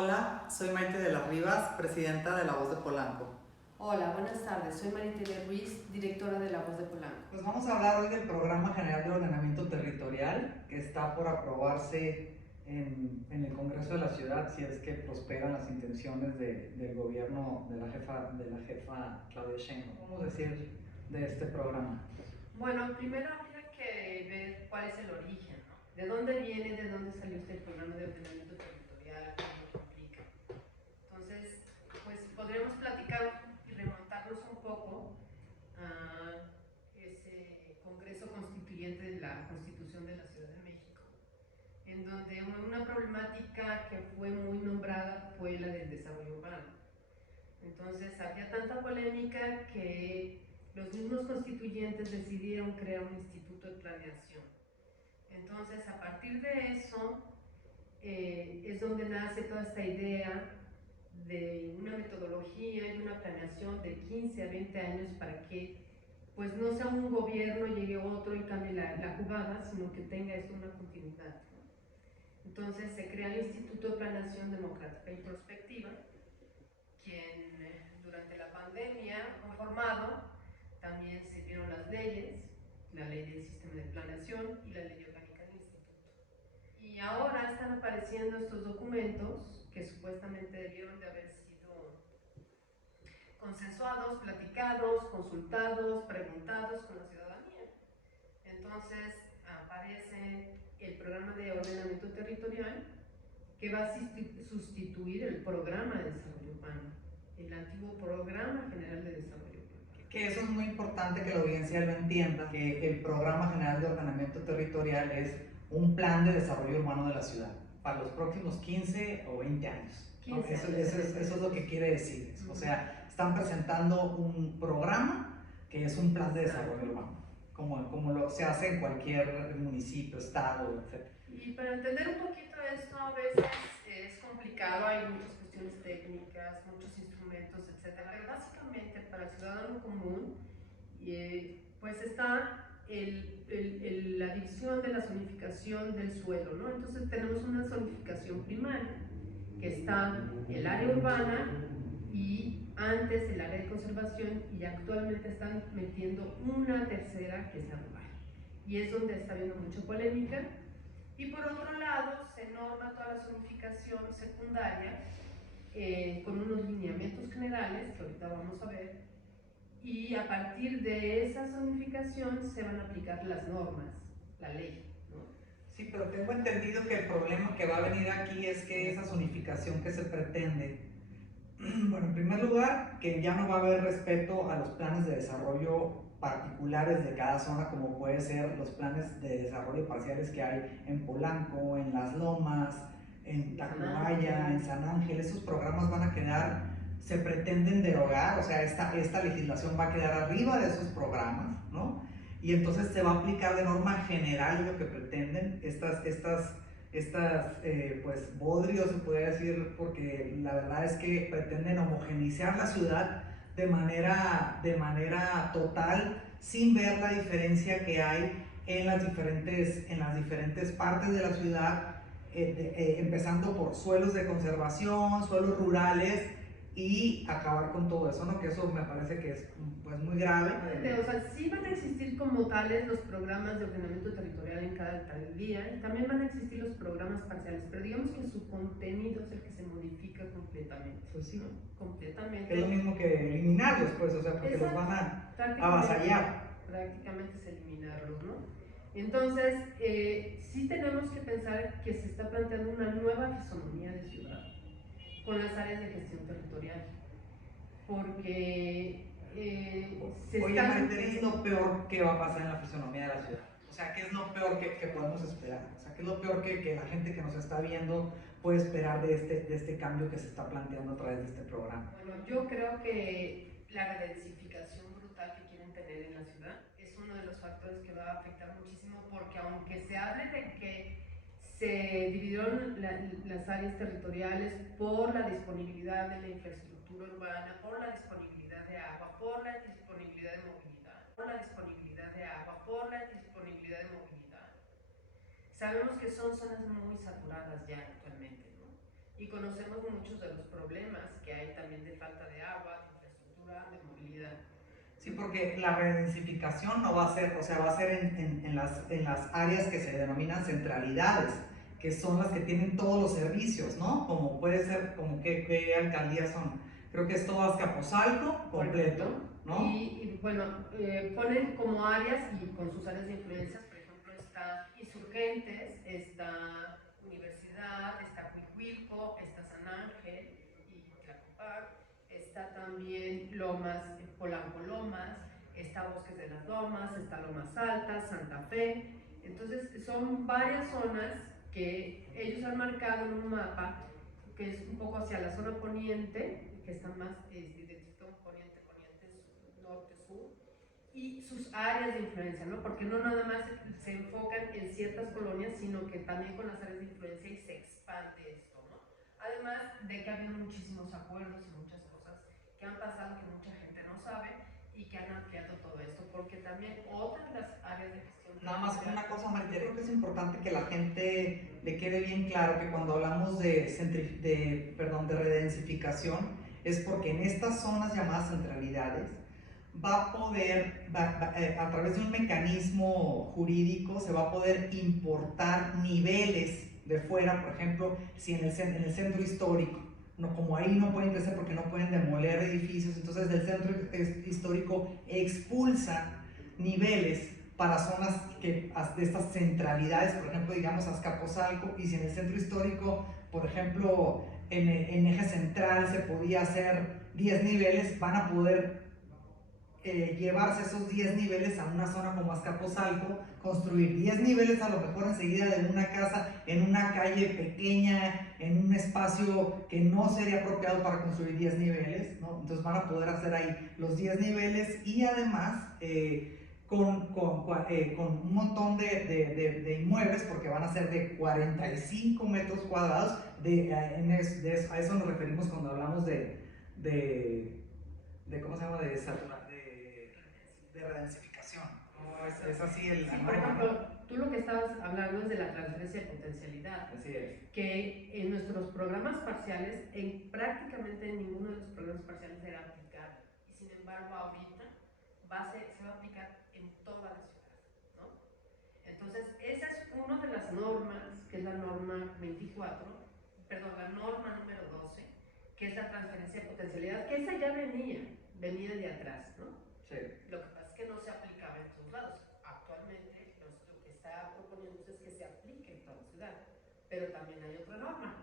Hola, soy Maite de las Rivas, presidenta de La Voz de Polanco. Hola, buenas tardes. Soy Maritela Ruiz, directora de La Voz de Polanco. Pues vamos a hablar hoy del Programa General de Ordenamiento Territorial que está por aprobarse en el Congreso de la Ciudad, si es que prosperan las intenciones del gobierno de la jefa Claudia Sheinbaum. ¿Qué podemos decir de este programa? Bueno, primero habría que ver cuál es el origen, ¿no? ¿De dónde viene, de dónde salió este programa de ordenamiento territorial? ¿Qué implica? Entonces, pues podríamos platicar y remontarnos un poco a ese Congreso Constituyente de la Constitución de la Ciudad de México, en donde una problemática que fue muy nombrada fue la del desarrollo urbano. Entonces había tanta polémica que los mismos constituyentes decidieron crear un instituto de planeación. Entonces, a partir de eso, es donde nace toda esta idea de una metodología y una planeación de 15 a 20 años para que pues no sea un gobierno, llegue otro y cambie la jugada, sino que tenga esto una continuidad, ¿no? Entonces se crea el Instituto de Planeación Democrática y Prospectiva, quien durante la pandemia fue formado. También se vieron las leyes, la ley del sistema de planeación y la ley orgánica del instituto. Y ahora están apareciendo estos documentos que supuestamente debieron de haber sido consensuados, platicados, consultados, preguntados con la ciudadanía. Entonces aparece el programa de ordenamiento territorial que va a sustituir el programa de desarrollo urbano, el antiguo Programa General de Desarrollo Urbano. Que eso es muy importante que la audiencia lo entienda, que el Programa General de Ordenamiento Territorial es un plan de desarrollo urbano de la ciudad para los próximos 15 o 20 años. 15 Eso, años, eso es lo que quiere decir. O sea, están presentando un programa que es un plan de desarrollo urbano, como lo se hace en cualquier municipio, estado, etc. Y para entender un poquito esto a veces es complicado, hay muchas cuestiones técnicas, muchos instrumentos, etc. Pero básicamente para el ciudadano común, pues está la división de la zonificación del suelo, ¿no? Entonces tenemos una zonificación primaria, que está el área urbana y antes el área de conservación, y actualmente están metiendo una tercera que es la rural. Y es donde está habiendo mucha polémica. Y por otro lado, se norma toda la zonificación secundaria con unos lineamientos generales que ahorita vamos a ver, y a partir de esa zonificación se van a aplicar las normas, la ley, ¿no? Sí, pero tengo entendido que el problema que va a venir aquí es que esa zonificación que se pretende, bueno, en primer lugar, que ya no va a haber respeto a los planes de desarrollo particulares de cada zona, como puede ser los planes de desarrollo parciales que hay en Polanco, en Las Lomas, en Tacubaya, en San Ángel. Esos programas van a quedar, se pretenden derogar, o sea, esta legislación va a quedar arriba de esos programas, ¿no? Y entonces se va a aplicar de norma general lo que pretenden pues bodrios, se podría decir, porque la verdad es que pretenden homogeneizar la ciudad de manera total, sin ver la diferencia que hay en las diferentes partes de la ciudad, empezando por suelos de conservación, suelos rurales, y acabar con todo eso, ¿no? Que eso me parece que es pues muy grave. O sea, sí van a existir como tales los programas de ordenamiento territorial en cada alcaldía, y también van a existir los programas parciales, pero digamos que su contenido es el que se modifica completamente. Pues sí, ¿no? Completamente. es lo mismo que eliminarlos, pues, o sea, porque los van a avasallar. Prácticamente es eliminarlos, ¿no? Entonces, sí tenemos que pensar que se está planteando una nueva fisonomía de ciudad con las áreas de gestión territorial, porque Oye, Maite, ¿qué es lo peor que va a pasar en la fisonomía de la ciudad? O sea, ¿qué es lo peor que podemos esperar? O sea, ¿qué es lo peor que la gente que nos está viendo puede esperar de este cambio que se está planteando a través de este programa? Bueno, yo creo que la redensificación brutal que quieren tener en la ciudad es uno de los factores que va a afectar muchísimo, porque aunque se hable de que se dividieron las áreas territoriales por la disponibilidad de la infraestructura urbana, por la disponibilidad de agua, por la disponibilidad de movilidad, sabemos que son zonas muy saturadas ya actualmente, ¿no? y conocemos muchos de los problemas que hay también de falta de agua, de infraestructura, de movilidad. Sí, porque la redensificación no va a ser, o sea, va a ser en las áreas que se denominan centralidades, que son las que tienen todos los servicios, ¿no? Como puede ser, como qué alcaldías son. Creo que es todo Azcapotzalco completo, ¿no? Y bueno, ponen como áreas y con sus áreas de influencias, por ejemplo, está Insurgentes, está Universidad, está Cuicuilco, está San Ángel y Tlacopac, está también Lomas, Polanco Lomas, está Bosques de las Lomas, está Lomas Altas, Santa Fe. Entonces son varias zonas que ellos han marcado en un mapa que es un poco hacia la zona poniente, que está más identificado poniente, norte, sur, y sus áreas de influencia, ¿no? Porque no nada más se enfocan en ciertas colonias, sino que también con las áreas de influencia y se expande esto, ¿no? Además de que ha habido muchísimos acuerdos y muchas cosas que han pasado que mucha gente no sabe y que han ampliado todo esto, porque también otras de las áreas de gestión. Nada más una cosa, María, creo que es importante que la gente le quede bien claro que cuando hablamos de redensificación, es porque en estas zonas llamadas centralidades va a poder, a través de un mecanismo jurídico, se va a poder importar niveles de fuera, por ejemplo, si en el centro histórico, no, como ahí no pueden crecer porque no pueden demoler edificios, entonces del centro histórico expulsa niveles para zonas de estas centralidades, por ejemplo, digamos Azcapotzalco, y si en el centro histórico, por ejemplo, en eje central se podía hacer 10 niveles, van a poder llevarse esos 10 niveles a una zona como Azcapotzalco, construir 10 niveles a lo mejor enseguida de una casa, en una calle pequeña, en un espacio que no sería apropiado para construir 10 niveles, ¿no? Entonces van a poder hacer ahí los 10 niveles y además con un montón de inmuebles, porque van a ser de 45 metros cuadrados, a eso nos referimos cuando hablamos de ¿cómo se llama? De redensificación. No, es así el... Sí, por ejemplo, tú lo que estabas hablando es de la transferencia de potencialidad. Así es. Que en nuestros programas parciales, prácticamente en ninguno de los programas parciales era aplicable. Y sin embargo, ahorita se va a aplicar en toda la ciudad, ¿no? Entonces, esa es una de las normas, que es la norma 24, perdón, la norma número 12, que es la transferencia de potencialidad, que esa ya venía de atrás, ¿no? Sí. Lo que pasa es que no se aplicaba en todos lados. Actualmente lo que está proponiéndose es que se aplique en toda la ciudad. Pero también hay otra norma,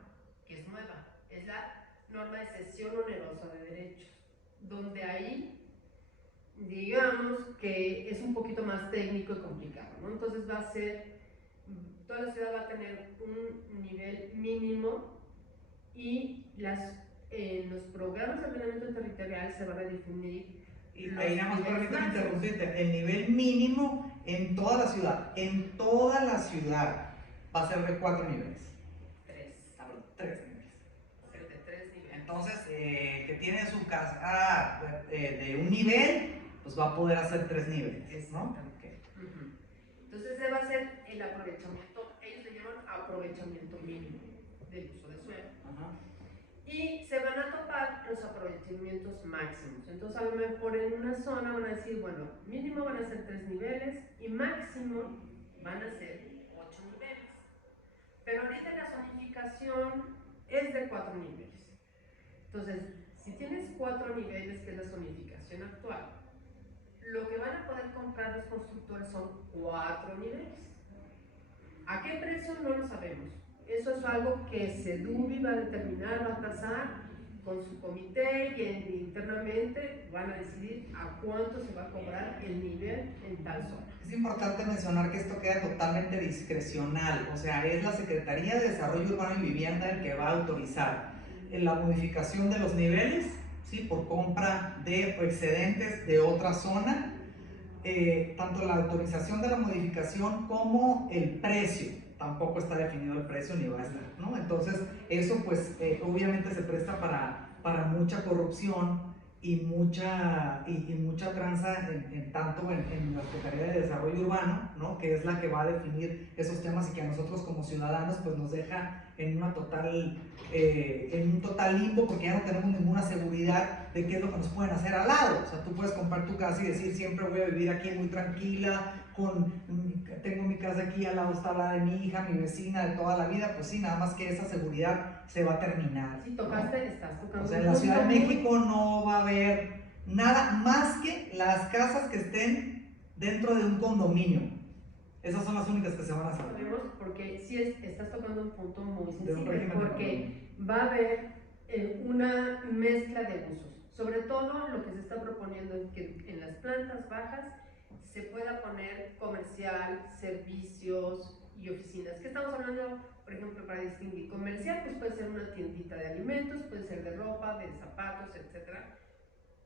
que es nueva. Es la norma de cesión onerosa de derechos, donde ahí, digamos que es un poquito más técnico y complicado, ¿no? Entonces va a ser, toda la ciudad va a tener un nivel mínimo y en los programas de ordenamiento territorial se van a definir. Y ahí nada más permítame interrumpirte, el nivel mínimo en toda la ciudad va a ser de 4 niveles. 3 niveles. De 3 niveles. Entonces, que tiene su casa de un nivel, pues va a poder hacer 3 niveles, ¿no? Okay. Entonces ese va a ser el aprovechamiento, ellos le llaman aprovechamiento mínimo del uso de suelo. Y se van a topar los aprovechamientos máximos. Entonces a lo mejor en una zona van a decir, bueno, mínimo van a ser 3 niveles y máximo van a ser 8 niveles. Pero ahorita la zonificación es de 4 niveles. Entonces, si tienes 4 niveles, que es la zonificación actual, lo que van a poder comprar los constructores son 4 niveles. ¿A qué precio? No lo sabemos. Eso es algo que SEDUBI va a determinar, va a tasar con su comité y internamente van a decidir a cuánto se va a cobrar el nivel en tal zona. Es importante mencionar que esto queda totalmente discrecional, o sea, es la Secretaría de Desarrollo Urbano y Vivienda el que va a autorizar la modificación de los niveles, ¿sí? Por compra de excedentes de otra zona, tanto la autorización de la modificación como el precio. Tampoco está definido el precio ni va a estar, ¿no? Entonces eso pues obviamente se presta para mucha corrupción mucha tranza tanto en la Secretaría de Desarrollo Urbano, ¿no? Que es la que va a definir esos temas y que a nosotros como ciudadanos pues nos deja en un total limbo, porque ya no tenemos ninguna seguridad de qué es lo que nos pueden hacer al lado. O sea, tú puedes comprar tu casa y decir, siempre voy a vivir aquí muy tranquila, tengo mi casa aquí, al lado está la de mi hija, mi vecina de toda la vida. Pues sí, nada más que esa seguridad se va a terminar. Si tocaste, ¿no? Estás tocando. O sea, en la Ciudad de México no va a haber nada más que las casas que estén dentro de un condominio. Esas son las únicas que se van a hacer. Porque sí estás tocando un punto muy sensible, porque va a haber una mezcla de usos. Sobre todo lo que se está proponiendo es que en las plantas bajas se pueda poner comercial, servicios y oficinas. ¿Qué estamos hablando? Por ejemplo, para distinguir comercial, pues puede ser una tiendita de alimentos, puede ser de ropa, de zapatos, etc.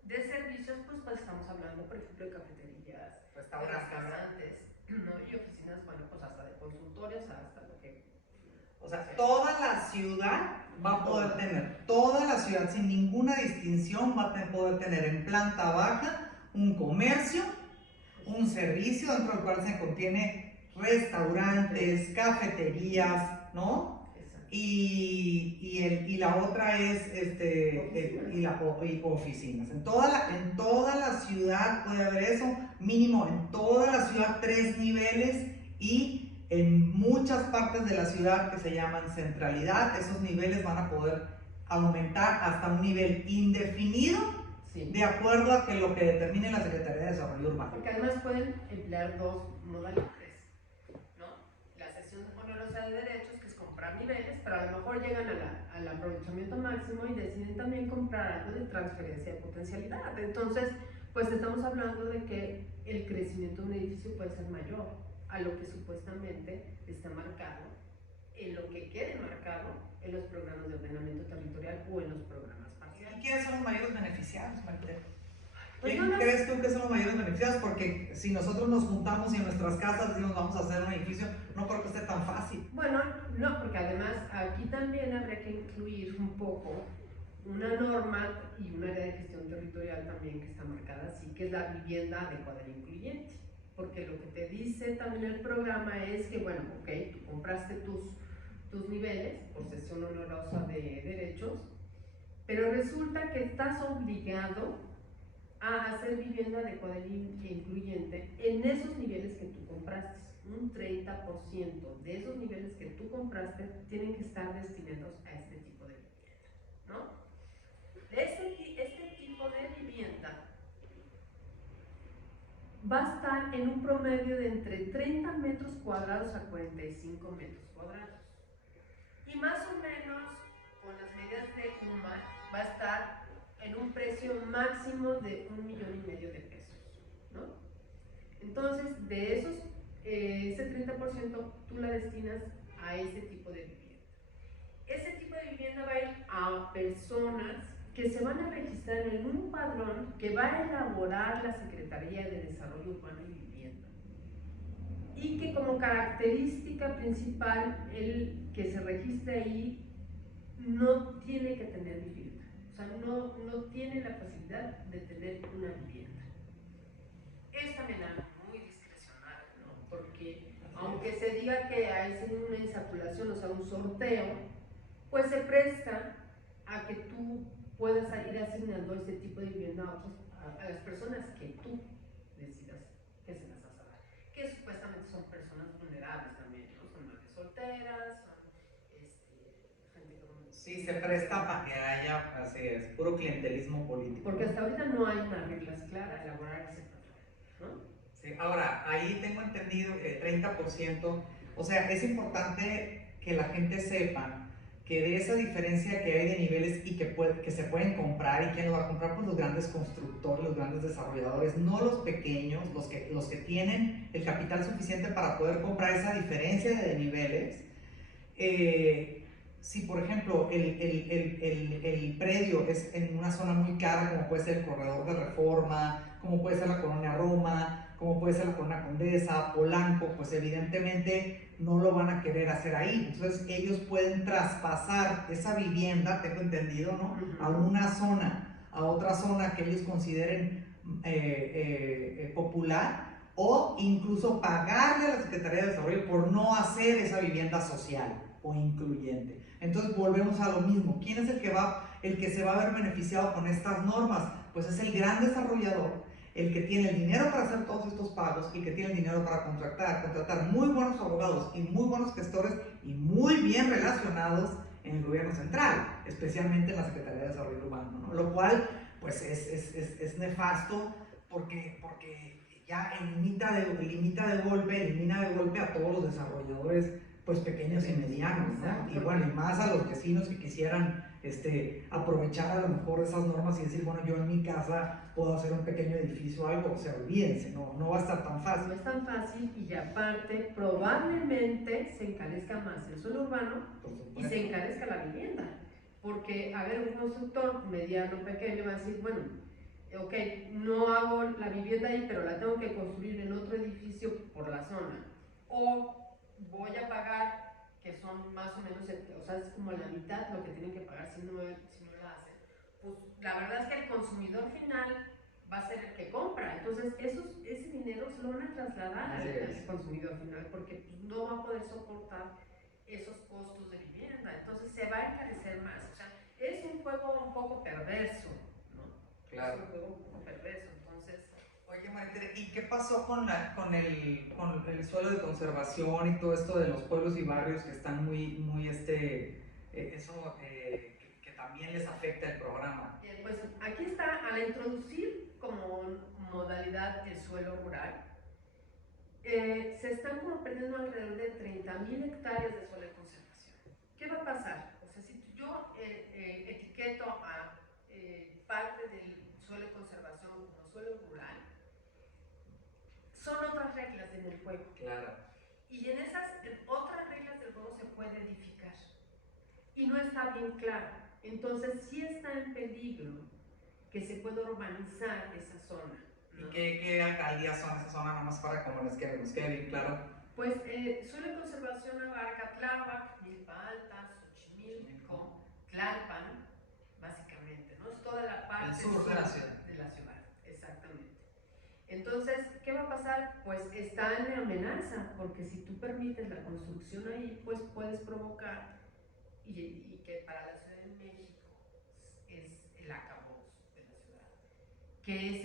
De servicios, pues estamos hablando, por ejemplo, de cafeterías, restaurantes, ¿no? Y oficinas, bueno, pues hasta de consultorios, hasta lo que... O sea, toda la ciudad va a poder tener, toda la ciudad sin ninguna distinción va a poder tener en planta baja un comercio, un servicio dentro del cual se contiene restaurantes, cafeterías, ¿no? Y la otra es oficinas. En toda la ciudad puede haber eso, mínimo en toda la ciudad 3 niveles, y en muchas partes de la ciudad que se llaman centralidad, esos niveles van a poder aumentar hasta un nivel indefinido, sí, de acuerdo a lo que determine la Secretaría de Desarrollo Urbano. Porque además pueden emplear dos modalidades, ¿no? La cesión onerosa de derechos, que es comprar niveles, pero a lo mejor llegan al aprovechamiento máximo y deciden también comprar algo de transferencia de potencialidad. Entonces, pues estamos hablando de que el crecimiento de un edificio puede ser mayor a lo que supuestamente está marcado, en lo que quede marcado en los programas de ordenamiento territorial o en los programas parciales. ¿Y quiénes son los mayores beneficiarios, Marité? ¿Quién crees tú que son los mayores beneficiarios? Porque si nosotros nos juntamos y en nuestras casas decimos vamos a hacer un edificio, no creo que esté tan fácil. Bueno, no, porque además aquí también habría que incluir un poco una norma y un área de gestión territorial también que está marcada así, que es la vivienda adecuada e incluyente. Porque lo que te dice también el programa es que, bueno, ok, tú compraste tus niveles por cesión onerosa de derechos, pero resulta que estás obligado a hacer vivienda adecuada e incluyente en esos niveles que tú compraste. Un 30% de esos niveles que tú compraste tienen que estar destinados a este tipo de vivienda, ¿no? Este tipo de vivienda va a estar en un promedio de entre 30 metros cuadrados a 45 metros cuadrados. Y más o menos, con las medidas de UMA, va a estar en un precio máximo de 1,5 millones de pesos, ¿no? Entonces, de esos, ese 30% tú la destinas a ese tipo de vivienda. Ese tipo de vivienda va a ir a personas que se van a registrar en un padrón que va a elaborar la Secretaría de Desarrollo Urbano y Vivienda, y que como característica principal el que se registre ahí no tiene que tener vivienda, o sea, no tiene la facilidad de tener una vivienda. Es también algo muy discrecional, ¿no? Porque aunque se diga que hay una insaculación, o sea, un sorteo, pues se presta a que tú puedas ir asignando ese tipo de vivienda a las personas que tú decidas que se las vas a dar, que supuestamente son personas vulnerables también, ¿no? Son madres solteras, son gente con... Sí, se presta para que haya, así es, puro clientelismo político. Porque hasta ahorita no hay unas reglas claras de elaborar ese patrón, ¿no? Sí, ahora, ahí tengo entendido que 30%, o sea, es importante que la gente sepa que de esa diferencia que hay de niveles y que se pueden comprar, y quién lo va a comprar, pues los grandes constructores, los grandes desarrolladores, no los pequeños, los que tienen el capital suficiente para poder comprar esa diferencia de niveles. Si por ejemplo el predio es en una zona muy cara, como puede ser el Corredor de Reforma, como puede ser la Colonia Roma, como puede ser la Colonia Condesa, Polanco, pues evidentemente no lo van a querer hacer ahí. Entonces ellos pueden traspasar esa vivienda, tengo entendido, ¿no? A una zona a otra zona que ellos consideren popular, o incluso pagarle a la Secretaría de Desarrollo por no hacer esa vivienda social o incluyente. Entonces volvemos a lo mismo. ¿Quién es el que se va a ver beneficiado con estas normas? Pues es el gran desarrollador, el que tiene el dinero para hacer todos estos pagos y que tiene el dinero para contratar muy buenos abogados y muy buenos gestores y muy bien relacionados en el gobierno central, especialmente en la Secretaría de Desarrollo Urbano, ¿no? Lo cual pues es nefasto porque ya elimina de golpe a todos los desarrolladores pues pequeños y medianos, ¿no? Y bueno, y más a los vecinos que quisieran aprovechar a lo mejor esas normas y decir, bueno, yo en mi casa puedo hacer un pequeño edificio o algo. O sea, olvídense, no va a estar tan fácil. No es tan fácil, y aparte probablemente se encarezca más el suelo urbano y se encarezca la vivienda, porque a ver, un constructor mediano, pequeño va a decir, bueno, ok, no hago la vivienda ahí, pero la tengo que construir en otro edificio por la zona, o voy a pagar, que son más o menos, o sea, es como la mitad lo que tienen que pagar si no la hacen. Pues la verdad es que el consumidor final va a ser el que compra, entonces ese dinero se lo van a trasladar al consumidor final, porque pues, no va a poder soportar esos costos de vivienda, entonces se va a encarecer más. O sea, es un juego un poco perverso, ¿no? Claro. Es un juego un poco perverso, entonces... Oye, María, ¿y qué pasó con el suelo de conservación y todo esto de los pueblos y barrios que están muy que también les afecta el programa? Bien, pues aquí está, al introducir como modalidad el suelo rural, se están como perdiendo alrededor de 30,000 hectáreas de suelo de conservación. ¿Qué va a pasar? O sea, si yo etiqueto a parte del suelo de conservación como suelo rural, son otras reglas en el juego. Claro. Y en esas otras reglas del juego se puede edificar. Y no está bien claro. Entonces sí está en peligro que se pueda urbanizar esa zona, ¿no? ¿Y qué alcaldías son esa zona, nada más para como nos quede bien claro? Pues suelo de conservación abarca Tláhuac, Milpa Alta, Xochimilco, Tlalpan, básicamente, ¿no? Es toda la parte sur de la ciudad. Exactamente. Entonces, ¿qué va a pasar? Pues está en amenaza, porque si tú permites la construcción ahí, pues puedes provocar, y que para la Ciudad de México es el acabose de la ciudad, que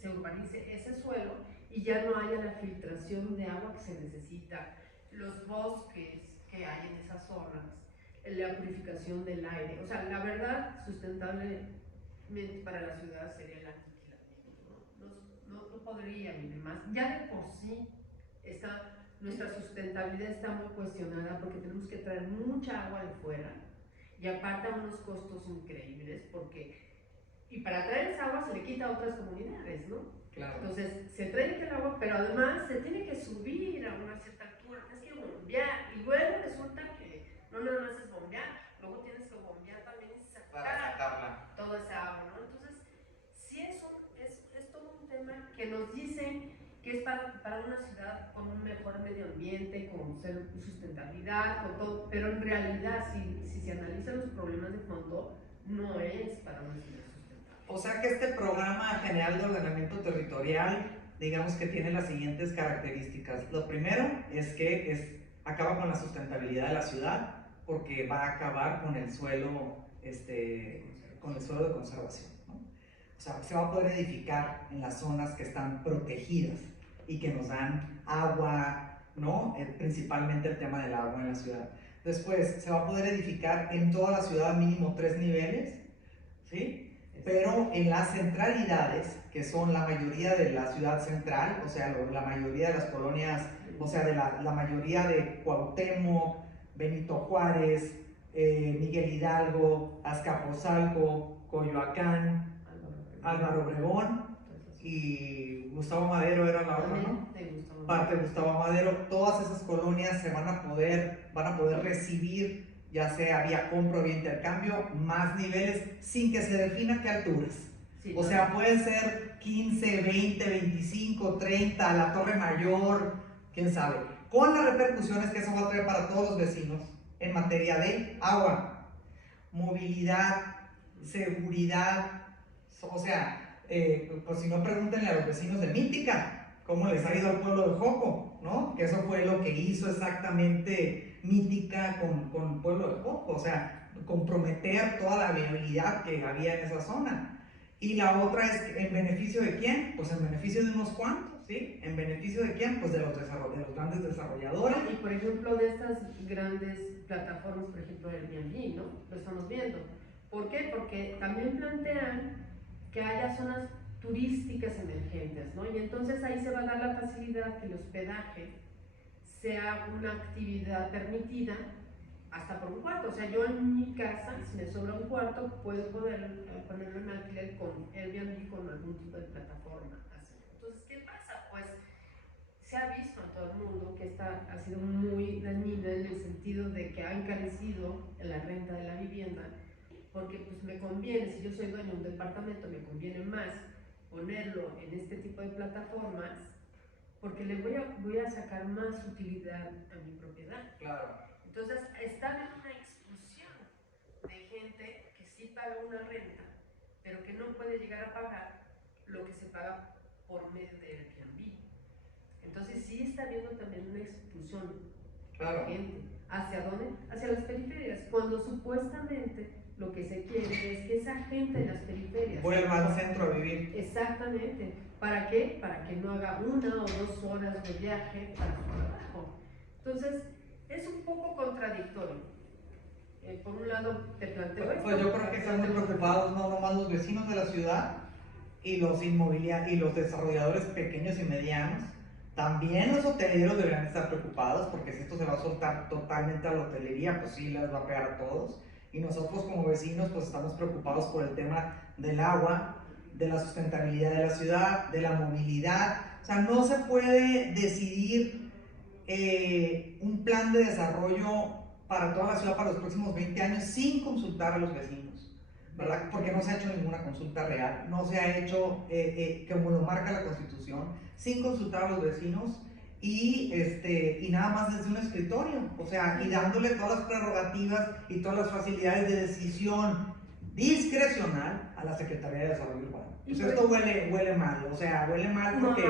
se urbanice ese suelo y ya no haya la filtración de agua que se necesita, los bosques que hay en esas zonas, la purificación del aire. O sea, la verdad, sustentablemente para la ciudad sería el aniquilamiento, ¿no? No podría vivir más. Ya de por sí nuestra sustentabilidad está muy cuestionada porque tenemos que traer mucha agua de fuera y aparte a unos costos increíbles, y para traer esa agua se le quita a otras comunidades, ¿no? Claro. Entonces se trae el agua, pero además se tiene que subir a una cierta altura, tienes que bombear, y luego resulta que no nada más es bombear, luego tienes que bombear también y sacar toda esa agua, ¿no? Entonces sí es todo un tema que nos dicen que es para una ciudad con un mejor medio ambiente, con sustentabilidad, con todo, pero en realidad si se analizan los problemas de fondo, no es para una ciudad sustentable. O sea que este programa general de ordenamiento territorial, digamos que tiene las siguientes características. Lo primero es que acaba con la sustentabilidad de la ciudad, porque va a acabar con el suelo, con el suelo de conservación, ¿no? O sea, se va a poder edificar en las zonas que están protegidas y que nos dan agua, ¿no? Principalmente el tema del agua en la ciudad. Después, se va a poder edificar en toda la ciudad mínimo 3 niveles, ¿sí? Pero en las centralidades, que son la mayoría de la ciudad central, o sea, la mayoría de las colonias, o sea, de la mayoría de Cuauhtémoc, Benito Juárez, Miguel Hidalgo, Azcapotzalco, Coyoacán, Álvaro Obregón y Gustavo Madero era la otra, ¿no? Parte de Gustavo Madero. Todas esas colonias van a poder recibir, ya sea vía compra o vía intercambio, más niveles sin que se defina qué alturas. Sí, o sea, pueden ser 15, 20, 25, 30, la Torre Mayor, quién sabe. Con las repercusiones que eso va a traer para todos los vecinos en materia de agua, movilidad, seguridad, O sea, pues si no, pregúntenle a los vecinos de Mítica cómo les ha ido al pueblo de Joco, ¿no? Que eso fue lo que hizo exactamente Mítica con el pueblo de Joco, o sea, comprometer toda la viabilidad que había en esa zona. Y la otra es, ¿en beneficio de quién? Pues en beneficio de unos cuantos, ¿sí? ¿En beneficio de quién? Pues de los grandes desarrolladores. Y por ejemplo, de estas grandes plataformas, por ejemplo, Airbnb, ¿no? Lo estamos viendo. ¿Por qué? Porque también plantean que haya zonas turísticas emergentes, ¿no? Y entonces ahí se va a dar la facilidad que el hospedaje sea una actividad permitida hasta por un cuarto. O sea, yo en mi casa, si me sobra un cuarto, puedo ponerlo en alquiler con Airbnb, con algún tipo de plataforma. Así. Entonces, ¿qué pasa? Pues se ha visto en todo el mundo que esta ha sido muy dañina en el sentido de que ha encarecido la renta de la vivienda, porque pues me conviene, si yo soy dueño de un departamento, me conviene más ponerlo en este tipo de plataformas, porque le voy a sacar más utilidad a mi propiedad. Claro. Entonces, está habiendo una exclusión de gente que sí paga una renta, pero que no puede llegar a pagar lo que se paga por medio de Airbnb. Entonces, sí está habiendo también una exclusión de gente. ¿Hacia dónde? Hacia las periferias, cuando supuestamente lo que se quiere es que esa gente de las periferias vuelva al centro a vivir. Exactamente. ¿Para qué? Para que no haga 1 o 2 horas de viaje para su trabajo. Entonces, es un poco contradictorio. Por un lado, te planteo esto. Pues yo creo que están muy preocupados no nomás los vecinos de la ciudad y los y los desarrolladores pequeños y medianos. También los hoteleros deberían estar preocupados, porque si esto se va a soltar totalmente a la hotelería, pues sí les va a pegar a todos. Y nosotros como vecinos pues estamos preocupados por el tema del agua, de la sustentabilidad de la ciudad, de la movilidad. O sea, no se puede decidir un plan de desarrollo para toda la ciudad para los próximos 20 años sin consultar a los vecinos, ¿verdad? Porque no se ha hecho ninguna consulta real, no se ha hecho como lo marca la Constitución, sin consultar a los vecinos y nada más desde un escritorio, o sea, y dándole todas las prerrogativas y todas las facilidades de decisión discrecional a la Secretaría de Desarrollo Urbano. Pues esto huele mal, o sea, huele mal porque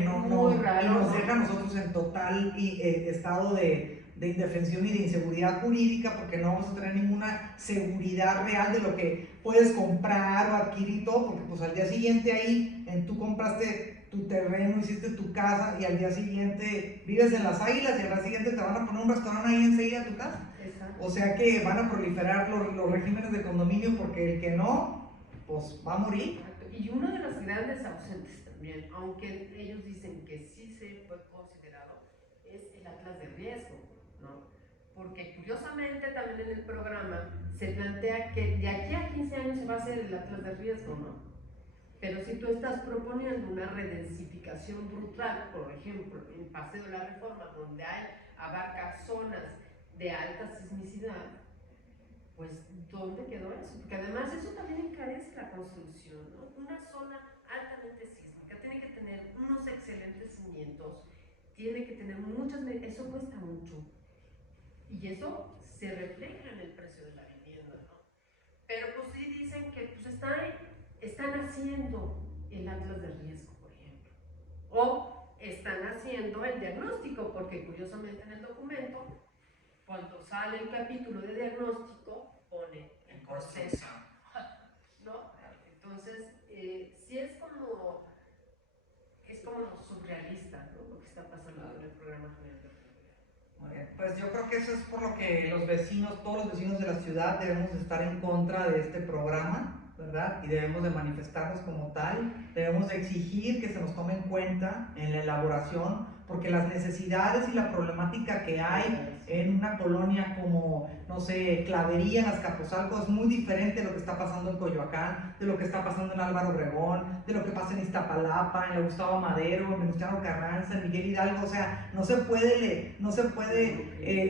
no, raro, y nos deja a nosotros en total estado de indefensión y de inseguridad jurídica, porque no vamos a tener ninguna seguridad real de lo que puedes comprar o adquirir todo, porque pues al día siguiente ahí tú compraste tu terreno, hiciste tu casa y al día siguiente vives en Las Águilas y al día siguiente te van a poner un restaurante ahí enseguida a tu casa. Exacto. O sea que van a proliferar los regímenes de condominio, porque el que no, pues va a morir. Y uno de los grandes ausentes también, aunque ellos dicen que sí se fue considerado, es el atlas de riesgo, ¿no? Porque curiosamente también en el programa se plantea que de aquí a 15 años se va a hacer el atlas de riesgo, ¿no? Pero si tú estás proponiendo una redensificación brutal, por ejemplo, en Paseo de la Reforma, donde abarca zonas de alta sismicidad, pues ¿dónde quedó eso? Porque además eso también encarece la construcción, ¿no? Una zona altamente sísmica tiene que tener unos excelentes cimientos, tiene que tener eso cuesta mucho. Y eso se refleja en el precio de la vivienda, ¿no? Pero pues sí dicen que pues están haciendo el atlas de riesgo, por ejemplo. O están haciendo el diagnóstico, porque curiosamente en el documento, cuando sale el capítulo de diagnóstico, pone el proceso, ¿no? Entonces, sí es como surrealista, ¿no? Lo que está pasando en el programa general de Seguridad. Muy bien, pues yo creo que eso es por lo que los vecinos, todos los vecinos de la ciudad debemos de estar en contra de este programa, ¿verdad? Y debemos de manifestarnos como tal, debemos de exigir que se nos tome en cuenta en la elaboración, porque las necesidades y la problemática que hay en una colonia como, no sé, Clavería, en Azcapotzalco, es muy diferente de lo que está pasando en Coyoacán, de lo que está pasando en Álvaro Obregón, de lo que pasa en Iztapalapa, en la Gustavo Madero, en Venustiano Carranza, en Miguel Hidalgo. O sea, no se puede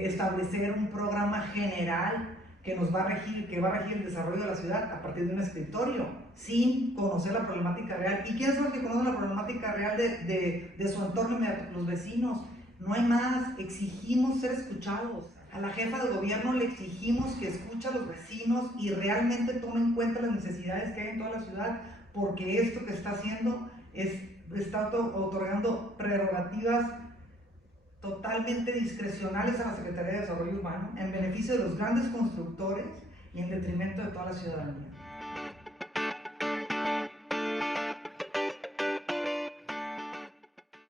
establecer un programa general que nos va a regir, que va a regir el desarrollo de la ciudad a partir de un escritorio, sin conocer la problemática real. ¿Y quiénes son los que conocen la problemática real de su entorno, los vecinos? No hay más, exigimos ser escuchados. A la jefa de gobierno le exigimos que escuche a los vecinos y realmente tome en cuenta las necesidades que hay en toda la ciudad, porque esto que está haciendo está otorgando prerrogativas totalmente discrecionales a la Secretaría de Desarrollo Urbano en beneficio de los grandes constructores y en detrimento de toda la ciudadanía.